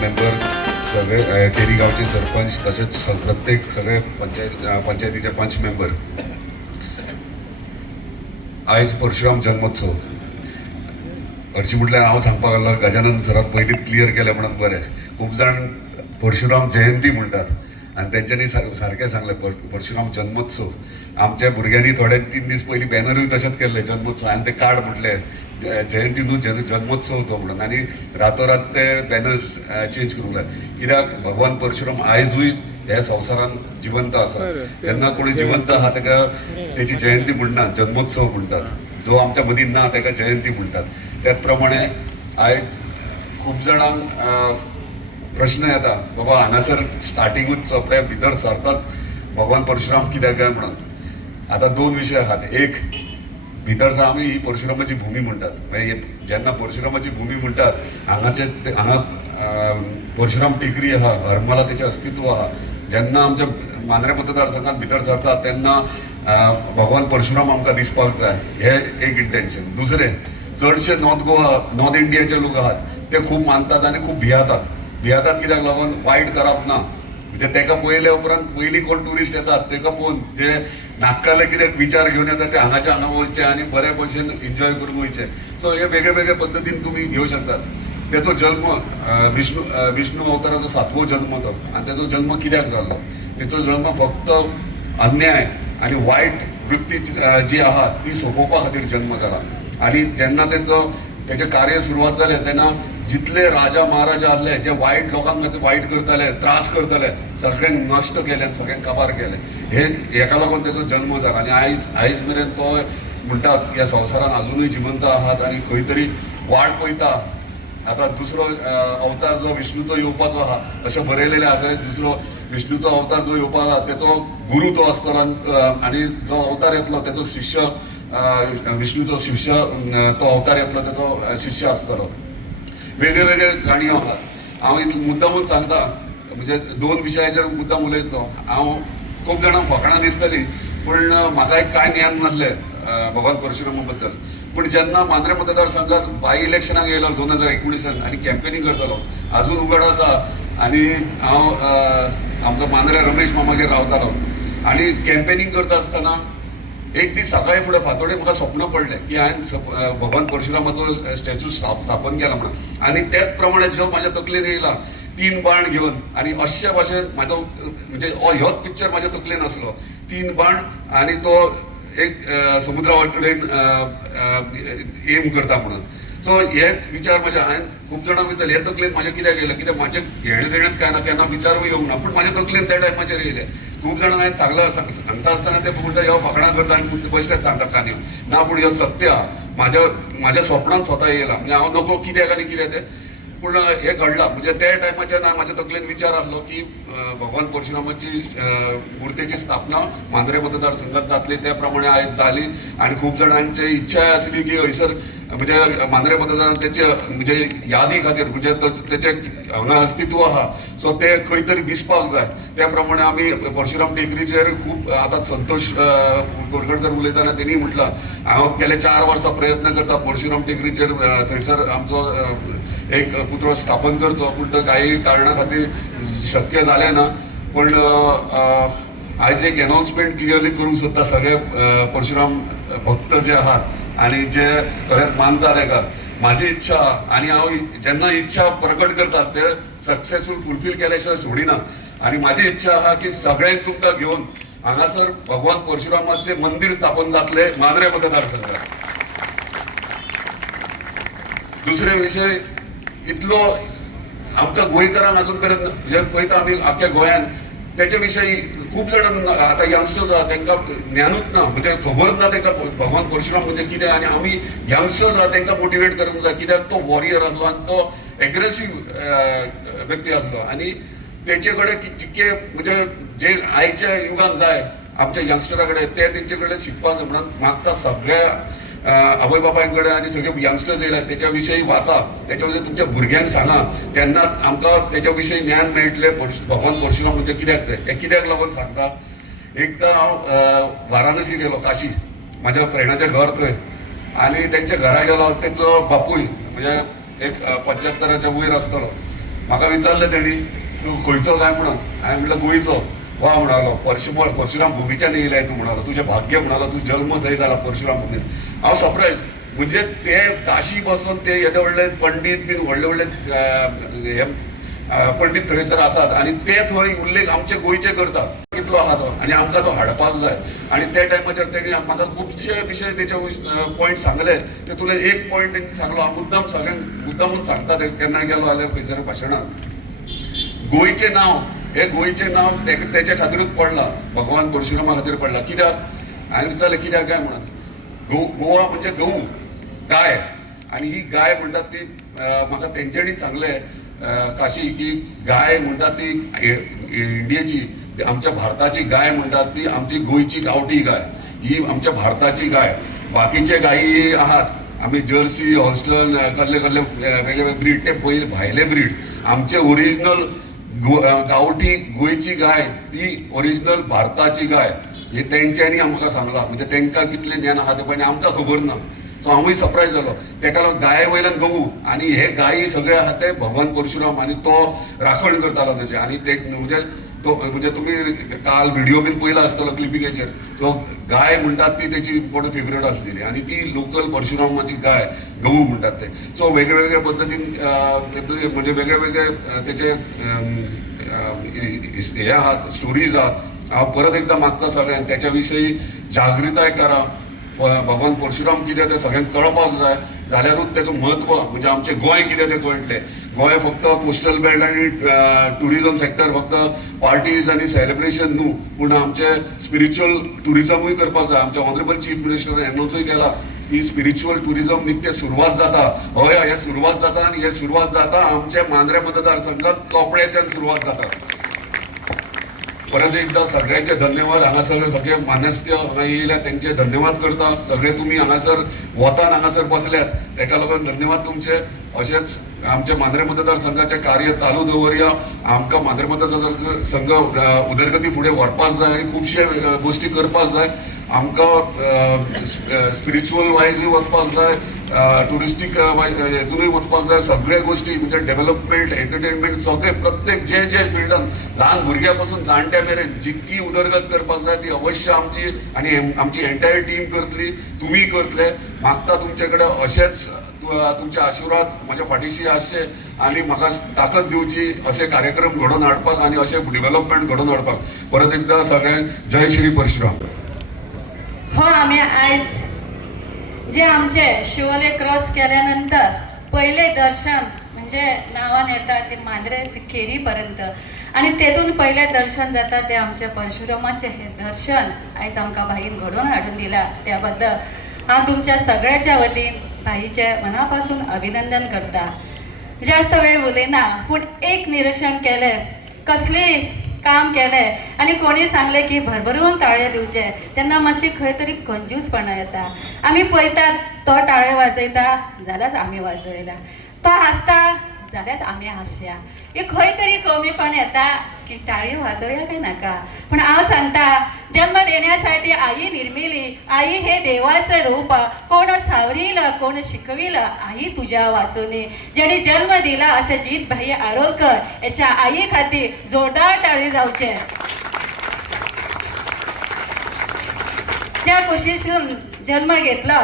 Member, सगळे carry गावचे सरपंच, तसेच प्रत्येक सगळे पंचायतीचे पंच मेंबर. आयज परशुराम जन्मोत्सव. हरशीं म्हटल्यार हांव सांगपाक लागलो, गजानन सरान पयलींच क्लियर केलें म्हणून बरें. खूब जाण परशुराम जयंती म्हणटात आनी तेंच्यांनी सारकें सांगलें परशुराम जन्मोत्सव. आमच्या भुरग्यांनी थोडे 3 दीस पयलीं बॅनरूय तशेंच केल्ले जन्मोत्सव, हांवें ते कार्ड म्हटले जयंती न्हू जन्मोत्सव तो म्हणून, आनी रातोरात ते बॅनर्स चेंज करूंक लाय. कित्याक भगवान परशुराम आयजूय ह्या संवसारान जिवंत आसा. जेन्ना कोणी जिवंत आहा ताका तेची जयंती म्हणनात, जन्मोत्सव म्हणटात. जो आमच्या मदीं ना ताका जयंती म्हणटात. त्याच प्रमाणे आयज खूब जाणांक प्रश्न येता, बाबा हांगासर स्टार्टिंगूच आपल्या भितर सरतात भगवान परशुराम कित्याक काय म्हणून. आता 2 विशय आहात. एक, भितरचा आमी ही परशुरामाची भूमी म्हणटात. म्हणजे जेन्ना परशुरामाची भूमी म्हणटात, हांगा परशुराम टेकरी आहा, हरमला तेचें अस्तित्व आहा. जेन्ना आमच्या मांद्रे मतदारसंघात भितर सरतात तेन्ना भगवान परशुराम आमकां दिसपाक जाय, हे एक इंटेन्शन. दुसरें, चडशे नॉर्थ इंडियाचे लोक आहात ते खूब मानतात आनी खूब भियातात कित्याक लागून वायट करप ना. म्हणजे तेका पयले उपरांत पयलीं कोण ट्युरिस्ट येतात तेका पळोवन जे नाक्काले कितें विचार घेवन येतात ते हांगा वचचे आनी बरे भशेन एन्जॉय करून वयचे. सो हे वेगळे वेगळे पद्दतीन तुमी घेवं शकतात. तेचो जल्म विष्णू अवताराचो 7वो जल्म तो, आनी तेचो जल्म कित्याक जाल्लो? तेचो जल्म फक्त अन्याय आनी वायट वृत्ती जी आहा ती सोंपोवपा खातीर जल्म जाला. आनी जेन्ना तेचें कार्य सुरवात जालें तेन्ना जितले राजा महाराजा आसले जे वायट लोकांक खातीर वायट करताले, त्रास करताले, सगळ्यांक नश्ट केलें, सगळ्यांक काबार केलें. हेका लागून तेचो जल्म जाला. आनी आयज मेरेन तो म्हणटात ह्या संवसारान अजुनूय जिवंत आहात आनी खंय तरी वाट पळयता. आता दुसरो अवतार जो विष्णूचो येवपाचो आहा अशें बरयलेलें आहा. दुसरो विष्णूचो अवतार जो येवपाक आहा तेचो गुरू तो आसतलो आनी जो अवतार येतलो तेचो शिष्य, विष्णूचो शिष्य तो अवतार येतलो तेचो शिष्य आसतलो. वेगळे वेगळे गाणयो आहात. हांव मुद्दामून सांगता, म्हणजे 2 विशयाचेर मुद्दाम उलयतलो. हांव खूब जाणांक फकाणां दिसतलीं पूण म्हाका कांय ज्ञान नासलें भगवान परशुरामा बद्दल. पूण जेन्ना मांद्रे मतदारसंघात बाय इलेक्शनाक येयलो 2019 आनी कॅम्पेनींग करतालो, अजून उगड आसा. आनी हांव आमचो मांद्रे रमेश मामागेर रावतालो आनी कॅम्पेनींग करता आसतना एक दीस सकाळी फुडें फांतोडेर म्हाका स्वप्न पडलें की हांवें भगवान परशुरामाचो स्टॅच्यू स्थापन केला म्हणून. आनी तेच प्रमाणे जो म्हाज्या तकलेन येयला 3 बाण घेवन आनी अशे भाशेन म्हाजो म्हणजे ह्योच पिक्चर म्हाज्या तकलेन आसलो. 3 बाण आनी तो एक समुद्रा कडेन एम करता म्हणून. सो हे विचार म्हाज्या, हांवें खूब जाणांक विचारले हे तकलेन म्हाज्या कित्याक येयलें, कित्याक म्हाजे घेणे देण्यात काय ना केन्ना विचारूय येवंक ना, पूण म्हाज्या तकलेन त्या टायमाचेर येयले. खूब जाणांक हांवें सांगता आसतना ते म्हणटा ह्यो फकाणां करता आनी बेश्टेच सांगता कांय ना, पूण ह्यो सत्य आहा. म्हाज्या स्वप्नांत स्वता येयला. म्हणजे हांव नको कित्याक आनी कितें तें, पूण हे घडलां. म्हणजे त्या टायमाचेर म्हाज्या तकलेन विचार आसलो की भगवान परशुरामाची मुर्तेची स्थापना मांद्रे मतदारसंघात जातली, त्या प्रमाणे आयज जाली. आनी खूब जाणांची इच्छाय आसली की हयसर म्हणजे मांद्रे मतदारान तेचे म्हणजे यादी खातीर म्हणजे तेचे हांगा अस्तित्व आहा, सो ते खंय तरी दिसपाक जाय. त्या प्रमाणे आमी परशुराम टेकरीचेर खूब आतां संतोष कोरगडकर उलयतना तेणी म्हटलां हांव गेले 4 वर्सां प्रयत्न करता परशुराम टेकरीचेर थंयसर आमचो एक पुतळो स्थापन करचो, पूण तो काही कारणां खातीर शक्य जालें ना. पण आयज एक अनाउन्समेंट क्लियरली करूंक सोदता सगळे परशुराम भक्त जे आहात आनी जे खरेंच मानता ताका. म्हाजी इच्छा आनी हांव जेन्ना इच्छा प्रकट करता ते सक्सेसफूल फुलफील केल्या शिवाय सोडिना. आनी म्हाजी इच्छा आहा की सगळ्यांक तुमकां घेवन हांगासर भगवान परशुरामाचे मंदिर स्थापन जातले मांद्रे मतदारसंघात. दुसरे विशय, इतलो आमकां गोंयकारांक अजून पर्यंत जे पळयता आमी आख्या गोंयान तेचे विशयी खूब जाणांक आतां यंगस्टर्स आहा तांकां ज्ञानूच ना, म्हणजे खबरच ना तांकां भगवान परशुराम म्हणजे कितें. आनी आमी यंगस्टर्स आहा तांकां मोटिवेट करूंक जाय, कित्याक तो वॉरियर आसलो आनी तो एग्रेसीव व्यक्ती आसलो. आनी तेचे कडेन जितके म्हणजे जे आयच्या युगान जाय आमच्या यंगस्टरा कडेन ते तेंचे कडेन शिकपाक जाय म्हणून मागता. सगळ्या आवय बापायं कडेन आनी सगळे यंगस्टर्स येयल्यात तेच्या विशयी वाचा, तेच्या विशयी तुमच्या भुरग्यांक सांगा, तेन्ना आमकां तेच्या विशयी ज्ञान मेळटलें. भगवान परशुराम म्हणजे कित्याक तें, हें कित्याक लागून सांगता. एकदां हांव वाराणसी गेलो, काशी, म्हाज्या फ्रेंडाचें घर थंय. आनी तेंच्या घरा गेलो, तेचो बापूय म्हणजे एक 75च्या वयर आसतलो. म्हाका विचारलें तेणी तूं खंयचो काय म्हणून हांवें म्हणलं गोंयचो. वा म्हणालो परशुराम भुमीच्यान येयलाय तूं म्हणालो, तुजें भाग्य म्हणालो, तूं जल्म थंय जाला परशुराम भुमीत. हांव सरप्रायज म्हणजे ते काशी बसून ते येदे व्हडले पंडीत बीन व्हडले व्हडले हे पंडीत थंयसर आसात आनी ते थंय उल्लेख आमचे गोंयचे करतात. कितलो आहा तो आनी आमकां तो हाडपाक जाय. आनी त्या टायमाचेर तेणी म्हाका खुबशे विशय तेचे पॉयंट सांगले. ते तुवें एक पॉयंट तेणी सांगलो, हांव मुद्दाम सगळ्यांक मुद्दामूच सांगता ते केन्ना गेलो जाल्यार खंयसर भाशणांत. गोंयचें नांव हे गोंयचें नांव तेच्या खातीरूच पडलां, भगवान परशुरामा खातीर पडलां. कित्याक हांवें विचारलें कित्याक काय म्हणून. गोवा म्हणजे गहू गाय, आनी ही गाय म्हणटात ती म्हाका तेंच्यांनीच सांगलें काशी की गाय म्हणटात ती इंडियेची आमच्या भारताची गाय म्हणटात ती आमची गोंयची गांवठी गाय, ही आमच्या भारताची गाय. बाकीचे गायी आहात आमी जर्सी हॉस्टन कसले कसले वेगळे ब्रीड ते पयले भायले ब्रीड. आमचे ओरिजिनल गांवठी गोंयची गाय ती ओरिजिनल भारताची गाय. हे तेंच्यांनी आमकां सांगलां. म्हणजे तेंकां कितलें ज्ञान आहा तें पण आमकां खबर ना. सो हांवूय सरप्रायज जालो. तेका लागून गाये वयल्यान गहू आनी हे गायी सगळे आहा ते भगवान परशुराम आनी तो राखण करतालो तेचे. आनी ते म्हणजे तुमी काल व्हिडिओ बीन पयला आसतलो क्लिपिंगेचेर. सो गाय म्हणटात ती तेची इम्पॉर्टंट फेवरेट आसलेली आनी ती लोकल परशुरामाची गाय गहू म्हणटात ते. सो वेगळे वेगळे पद्दतीन म्हणजे वेगळे वेगळे तेचे हे आहात, स्टोरीज आहात. हांव परत एकदां मागता सगळ्यांक त्याच्या विशयी जागृताय करा. भगवान परशुराम कितें तें सगळ्यांक कळपाक जाय. जाल्यारूच तेचो म्हत्व म्हणजे आमचें गोंय कितें तें कळटलें. गोंय फक्त कोस्टल बेल्ट आनी टुरिजम सेक्टर फक्त पार्टीज आनी सेलिब्रेशन न्हू, पूण आमचें स्पिरिच्युअल टुरिजमूय करपाक जाय. आमच्या ऑनरेबल चीफ मिनिस्टरान एनोन्सूय केला की स्पिरिच्युअल टुरिजम नित्य सुरवात जाता. हय हे सुरवात जाता आनी हे सुरवात जाता आमच्या मांद्रे मतदारसंघात चोपड्याच्यान सुरवात जाता. परत एकदा सगळ्यांचे धन्यवाद. हांगासर सगळे मानस्त्य हांगा येयल्या तेंचे धन्यवाद करता. सगळे तुमी हांगासर वतान हांगासर बसल्यात तेका लागून धन्यवाद तुमचे. अशेंच आमच्या मांद्रे मतदारसंघाचे कार्य चालू दवरया. आमकां मांद्रे मतदारसंघ उदरगती फुडें व्हरपाक जाय आनी खुबशे गोश्टी करपाक जाय. आमकां स्पिरिच्युअल वायजूय वचपाक जाय, टुरिस्टीक हेतूनय वचपाक जाय. सगळे गोश्टी म्हणजे डेव्हलपमेंट, एंटरटेनमेंट सगळे प्रत्येक जे जे फिल्डान ल्हान भुरग्यां पासून जाणट्या मेरेन जितकी उदरगत करपाक जाय ती अवश्य आमची आनी आमची एंटायर टीम करतली, तुमी करतले. मागता तुमचे कडेन अशेंच तुमचे आशिर्वाद म्हज्या फाटीशी आसचे आनी म्हाका ताकद दिवची असे कार्यक्रम घडोवन हाडपाक आनी अशें डेव्हलपमेंट घडोवन हाडपाक. परत एकदा सगळ्यांक जय श्री परशुराम. हो, आम्ही आज जे आमचे शिवोले क्रॉस केल्यानंतर पहिले दर्शन म्हणजे नावान येता ते मांद्रे ते केरीपर्यंत आणि तेतून पहिले दर्शन जाता ते आमचे परशुरामाचे हे दर्शन आयज आमकां भाईन घडोवन हाडून दिला. त्याबद्दल हांव तुमच्या सगळ्याच्या वतीन भाईचे मनापासून अभिनंदन करता. जास्त वेळ उलयना पूण एक निरीक्षण केले, कसले काम केले आणि कोणी सांगले की भरभरून ताळे दिवचे तेन्ना मातशी खंय तरी कंजूसपणा येता. आमी पळयतात तो ताळे वाजयता जाल्यार आमी वाजयला, तो हांसता जाल्यार आमी हांसया. हे खंय तरी कमीपण येता की ताळी वाजोया काय नाका. पण हांव सांगता जन्म देण्यासाठी आई निर्मिली, आई हे देवाचं रूप. कोण सावरीलं कोण शिकविलं आई तुझ्या वाचूने. ज्याने जन्म दिला असे जीत भाई आरोळकर याच्या आई खातीर जोरदार टाळी जावचे. ज्या कुशीतून जन्म घेतला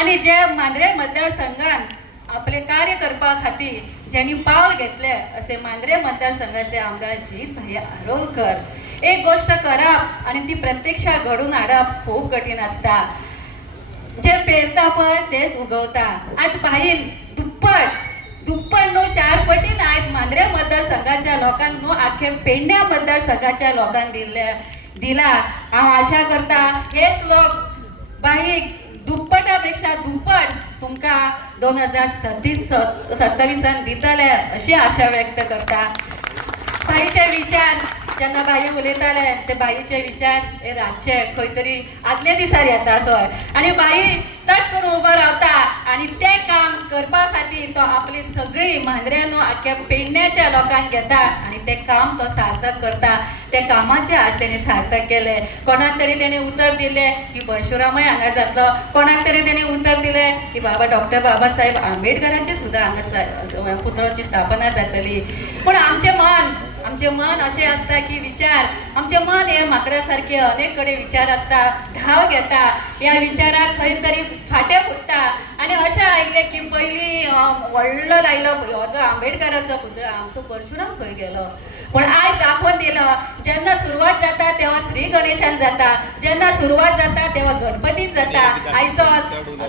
आणि जे मांद्रे मतदारसंघान आपले कार्य करपा खातीर ज्यांनी पावल घेतले असे मांद्रे मतदारसंघाचे आमदार जीत भाई आरोळकर. एक गोष्ट करप आणि ती प्रत्यक्षात घडून हाडप खूप कठीण असता. जे पेरता पळय तेच उगवता. आज भाईन दुप्पट न्हू 4 पटीन आज मांद्रे मतदारसंघाच्या लोकांक न्हू आख्या पेडण्या मतदारसंघाच्या लोकांक दिला. हांव आशा करता हेच लोक भाईक दुप्पटापेक्षा दुप्पट तुमका 2027 दितले अशी आशा व्यक्त करता. भाईचे विचार जेन्ना भाई उलयताले ते भाईचे विचार हे रातचे खंय तरी आदले दिसार येता थंय आनी भाई तट करून उबो रावता आनी ते काम करपा खातीर तो आपली सगळी मांद्रे न्हू आख्या पेडण्याच्या लोकांक घेता आनी ते काम तो सार्थक करता. त्या कामाचे आज त्याने सार्थक केले. कोणाक तरी त्याने उत्तर दिले की परशुरामय हांगा जातलो, कोणाक तरी त्याने उत्तर दिले की बाबा डॉक्टर बाबासाहेब आंबेडकरांची सुद्धा हांगा पुतळ्याची स्थापना जातली. पण आमचे मन असे असता की विचार, आमचे मन हे माकडा सारखे अनेक कडे विचार असता, धाव घेता, या विचाराक खंय तरी फाटे फुटता. आणि अशें आयिल्ले की पयलीं व्हडलो लायलो हो जो आंबेडकराचो पुतळो आमचो परशुराम खंय गेलो. पण आज दाखवून दिलं, जेन्ना सुरवात जाता तेव्हा श्री गणेशान जाता, जेन्ना सुरवात जाता तेव्हा गणपतीत जाता. आयचो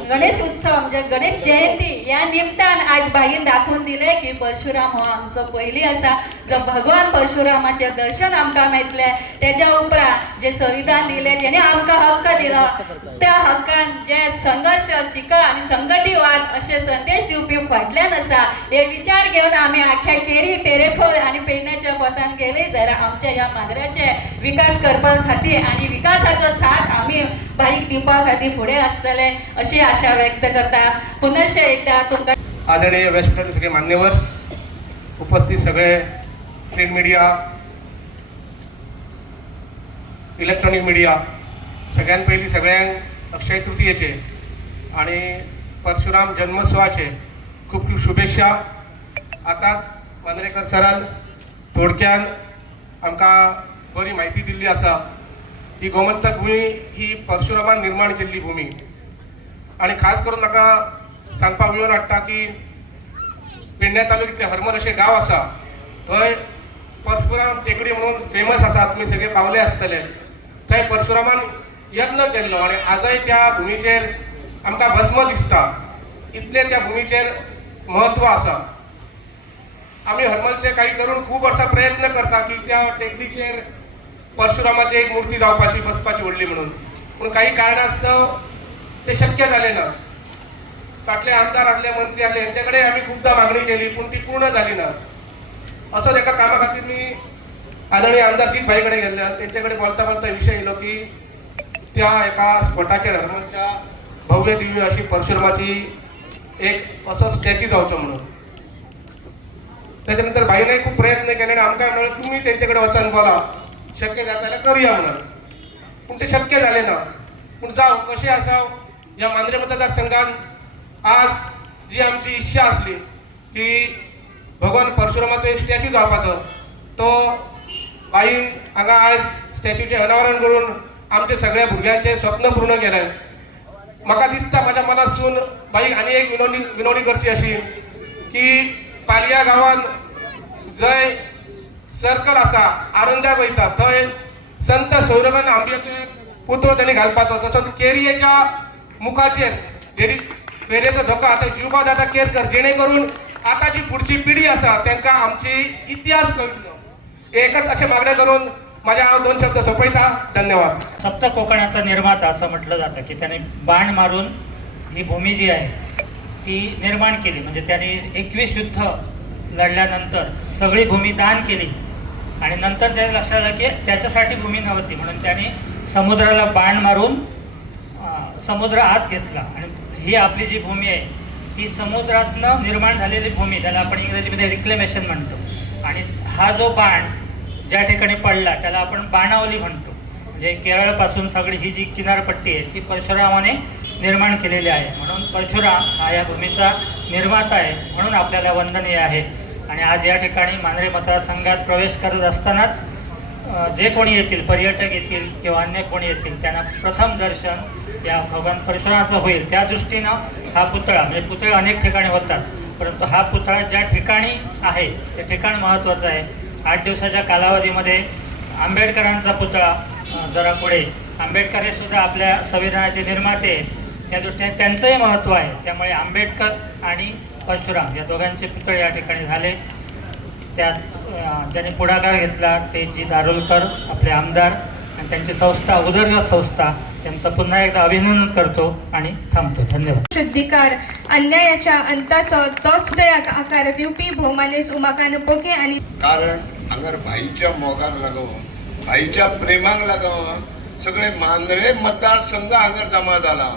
गणेश उत्सव म्हणजे गणेश जयंती या निमतान आज बाईन दाखवून दिले की परशुराम हो आमचो पयली आसा, जो भगवान परशुरामाचे दर्शन आमकां मेळटले. तेज्या उपरांत जे संविधान दिले त्याने आमकां हक्क दिलो, त्या हक्कान जे संघर्ष शिका आणि संघटितवाद असे संदेश दिवपी फाटल्यान आसा. हे विचार घेऊन आम्ही आख्या केरी तेरेखोल आणि पेडण्याच्या पथान गेले जाल्यार आमच्या या मांद्र्याचे विकास करपा खातीर आणि विकासाचो साथ आम्ही बाईक दिवपा खातीर फुडें आसतले अशी आशा व्यक्त करता. पुनश्च एकदा तुमकां आदरणीय व्यासपीठाचे सगळे मान्यवर, उपस्थित सगळे प्रिंट मीडिया, इलेक्ट्रॉनिक मीडिया, सगळ्यां पयलीं सगळ्यांक अक्षय तृतीयेचे आणि परशुराम जन्मोत्सवाचे खूप खूप शुभेच्छा. आताच मांद्रेकर सरान थोडक्यान आमकां बरी म्हायती दिल्ली आसा. ही गोमंतक भूमी ही परशुरामान निर्माण केल्ली भूमी आणि खास करून म्हाका सांगपाक विळून हाडटा की पेडण्या तालुक्यातले हरमल अशें गांव आसा, थंय परशुराम टेकडी म्हणून फेमस आसा, तुमी सगळे पावले आसतले. थंय परशुरामान यत्न केल्लो आणि आजय त्या भुमीचेर आमकां भस्म दिसता, इतले त्या भुमीचेर महत्व आसा. आमी हरमलचे काही तरुण खूब वर्सां प्रयत्न करता की त्या टेकडीचेर परशुरामाची एक मुर्ती जावपाची, बसपाची व्हडली म्हणून, पूण काही कारणास्तव ते शक्य जालें ना. फाटले आमदार आसले, मंत्री आसले, हेंचे कडेन आमी खुबदां मागणी केली पूण ती पूर्ण जाली ना. असोच एका कामा खातीर मी आदरणीय आमदार जीत भाई कडेन गेल्ले आनी तेंचे कडेन बोलता बोलता विशय येयलो की त्या एका स्पॉटाचेर हरमलच्या भव्य दिव्य अशी परशुरामाची एक असो स्टॅच्यू जावचो म्हणून. त्याच्यानंतर भाईने खूप प्रयत्न केले आणि आमकां म्हणून तुम्ही त्यांच्याकडे वचून बोला, शक्य जाता जाल्यार करूया म्हणून. पूण ते शक्य झाले ना. पूण जावं कशें आसा, ह्या मांद्रे मतदारसंघात आज जी आमची इच्छा असली की भगवान परशुरामाचो एक स्टॅच्यू जावपाचो, तो बाईन हांगा आज स्टॅच्यूचे अनावरण करून आमच्या सगळ्या भुरग्यांचे स्वप्न पूर्ण केलें. म्हाका दिसता म्हाज्या मनासून बाईक आनी एक विनवणी करची अशी की पालया गांवांत जंय सर्कल आसा, आनंद्याक वयता, थंय संत सौरभन आंब्याचे पुतळो त्यांनी घालपाचो. तसोच केरयेच्या मुखाचेर फेरयेचो धोको आतां जिवपा जाता केर कर, जेणे करून आताची पुढची पिढी आसा तांकां आमची इतिहास कळटलो. एकच अशें मागणें करून माझ्या हांव 2 शब्द सोंपयता. धन्यवाद. सप्त कोकणाचा निर्माता असं म्हटलं जातं की त्याने बाण मारून ही भूमी जी आहे ती निर्माण केली. म्हणजे त्याने 21 युद्ध लढल्यानंतर सगळी भूमी दान केली आणि नंतर त्याने लक्षात आलं की त्याच्यासाठी भूमी नव्हती, म्हणून त्याने समुद्राला बाण मारून समुद्र आत घेतला. आणि ही आपली जी भूमी आहे ती समुद्रातनं निर्माण झालेली भूमी, त्याला आपण इंग्रजीमध्ये रिक्लेमेशन म्हणतो. आणि हा जो बाण ज्या ठिकाणी पडला त्याला आपण बाणावली म्हणतो. म्हणजे केरळपासून सगळी ही जी किनारपट्टी आहे ती परशुरामाने निर्माण केलेली आहे. म्हणून परशुराम हा या भूमीचा निर्माता आहे, म्हणून आपल्याला वंदनीय आहे. आणि आज या ठिकाणी मांद्रे मतदारसंघात प्रवेश करत असतानाच जे कोणी येतील, पर्यटक येतील किंवा अन्य कोणी येतील, त्यांना प्रथम दर्शन या भगवान परशुरामाचं होईल. त्या दृष्टीनं हा पुतळा, म्हणजे पुतळे अनेक ठिकाणी होतात, परंतु हा पुतळा ज्या ठिकाणी आहे ते ठिकाण महत्त्वाचं आहे. 8 दिवसाच्या कालावधीमध्ये आंबेडकरांचा पुतळा जरा पुढे, आंबेडकर हे सुद्धा आपल्या संविधानाचे निर्माते, त्या दृष्टीने त्यांचंही महत्त्व आहे. त्यामुळे आंबेडकर आणि परशुराम या दोघांचे पुतळे या ठिकाणी झाले. त्यात ज्यांनी पुढाकार घेतला ते जी दारुलकर आपले आमदार आणि त्यांची संस्था उदरगत संस्था, त्यांचं पुन्हा एकदा अभिनंदन करतो आणि थांबतो. धन्यवाद. शुद्धीकार अन्यायाच्या अंताचो तोच आकार दिवपी भौमानेस उमाकांत पोके आणि कारण हांगर भाईच्या मोगाक लागून, भाईच्या प्रेमाक लागून सगळे मांद्रे मतदारसंघ हांगर जमा जाला.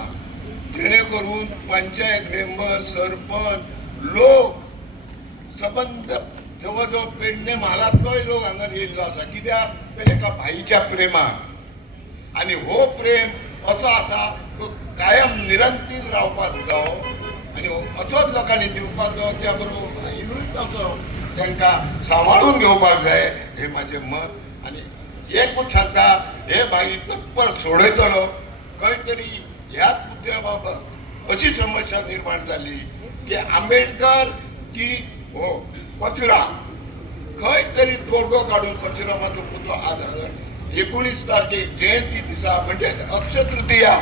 जेणे करून पंचायत मेंबर, सरपंच, लोक सबंद जवळ जवळ पेडणे म्हालांतलोय लोक हांगा येयल्लो आसा कित्याक तर एका भाईच्या प्रेमान आणि हो प्रेम असो आसा तो कायम निरंतीर रावपाक जावो आणि असोच लोकांनी दिवपाक जावो त्या बरोबर भाईनूय तसो तांकां सांबाळून घेवपाक जाय हे माझे मत आणि एकूच सांगता हे भाई तत्पर सोडयतलो खंय तरी ह्याच मुद्द्या बाबत अशी समस्या निर्माण जाली की आंबेडकर की हो परशुराम खंय तरी तोडगो काढून परशुरामाचो पुतळो आज हांगा 19 तारखेक जयंती दिसा म्हणजे अक्षय तृतीया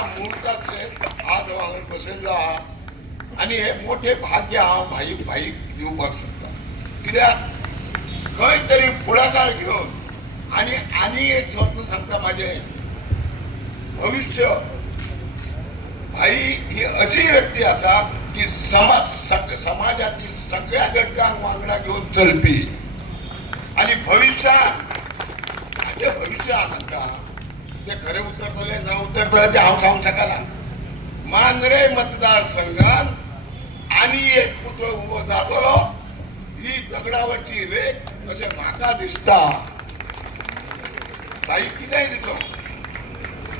मुहूर्ताचे आज हांगा बसयल्लो आहा आणि हे मोठे भाग्य हांव भाईक दिवपाक सोदता कित्याक खंय तरी फुडाकार घेवन आनी एक स्वप्न सांगता माझे भविष्य भाई ही अशी व्यक्ती आसा की समाजातील सगळ्या घटकांक वांगडा घेऊन चलपी आणि भविष्यात माझे भविष्य सांगता ते खरे उतरतले न उतरतले ते हांव सांगूंक शकना मांद्रे मतदारसंघात आनी एक पुतळो उबो जातलो ही दगडावरची रेख अशें म्हाका दिसता भाई कितेंय दिसो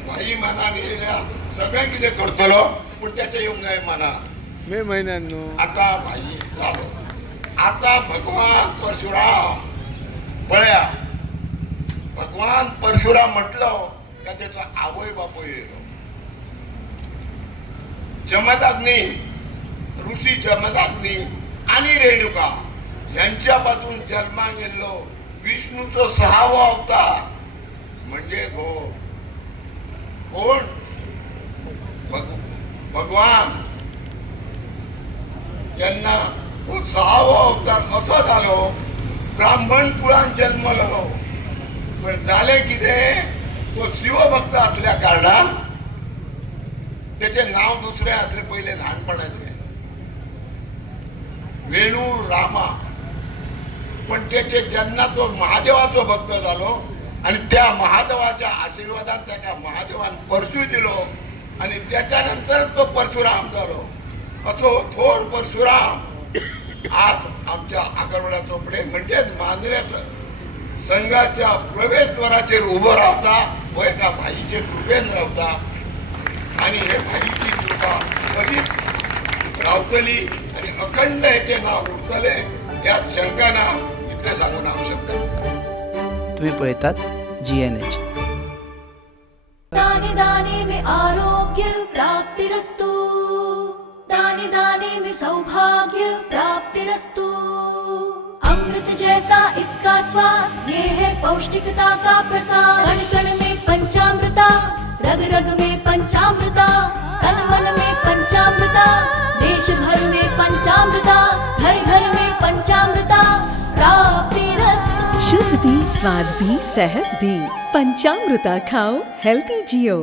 भाई मनान येयल्या सगळें कितें करतलो पूण तेचे येवंक जाय मनान मे महिन्यात न्हू आता भाई जालो आता भगवान परशुराम पळया भगवान परशुराम म्हटलो का त्याचो आवय बापूय येयलो जमदग्नी ऋषी जमदग्नी आणि रेणुका यांच्या पासून जन्माक येयल्लो विष्णूचो 6वो अवतार म्हणजे तो कोण भगवान जेन्ना तो 6वो अवतार असो जालो ब्राह्मण कुळान जन्मलो पण जाले कितें तो शिवभक्त असल्या कारणान त्याचे नाव दुसरे असले पहिले लहानपणाचे वेणू रामा पण त्याचे जेन्ना तो महादेवाचो भक्त झालो आणि त्या महादेवाच्या आशीर्वादान त्याका महादेवान परशु दिलो आणि त्याच्यानंतर तो परशुराम झालो असो थोर परशुराम आज आमच्या आगरवाडा चोपडे म्हणजेच मांद्रे संघाच्या प्रवेशद्वाराचेर उभो रावता व एका भाईचे कृपेन रावता आणि हे भाईची कृपा कधीच रावतली आणि अखंड याचे नाव उरतले यात शंका ना इतले सांगून हांव शकता तुम्ही पळयतात GNH दाने दाने में आरोग्य प्राप्तिरस्तु दाने दाने में सौभाग्य प्राप्तिरस्तु अमृत जैसा इसका स्वाद ये है पौष्टिकता का प्रसाद कण कण में पंचामृता रग रग में पंचामृता तन मन में पंचामृता देश भर में पंचामृता घर घर में पंचामृता प्राप्तिरस्तु शुद्ध भी स्वाद भी सेहत भी पंचामृता खाओ हेल्थी जियो।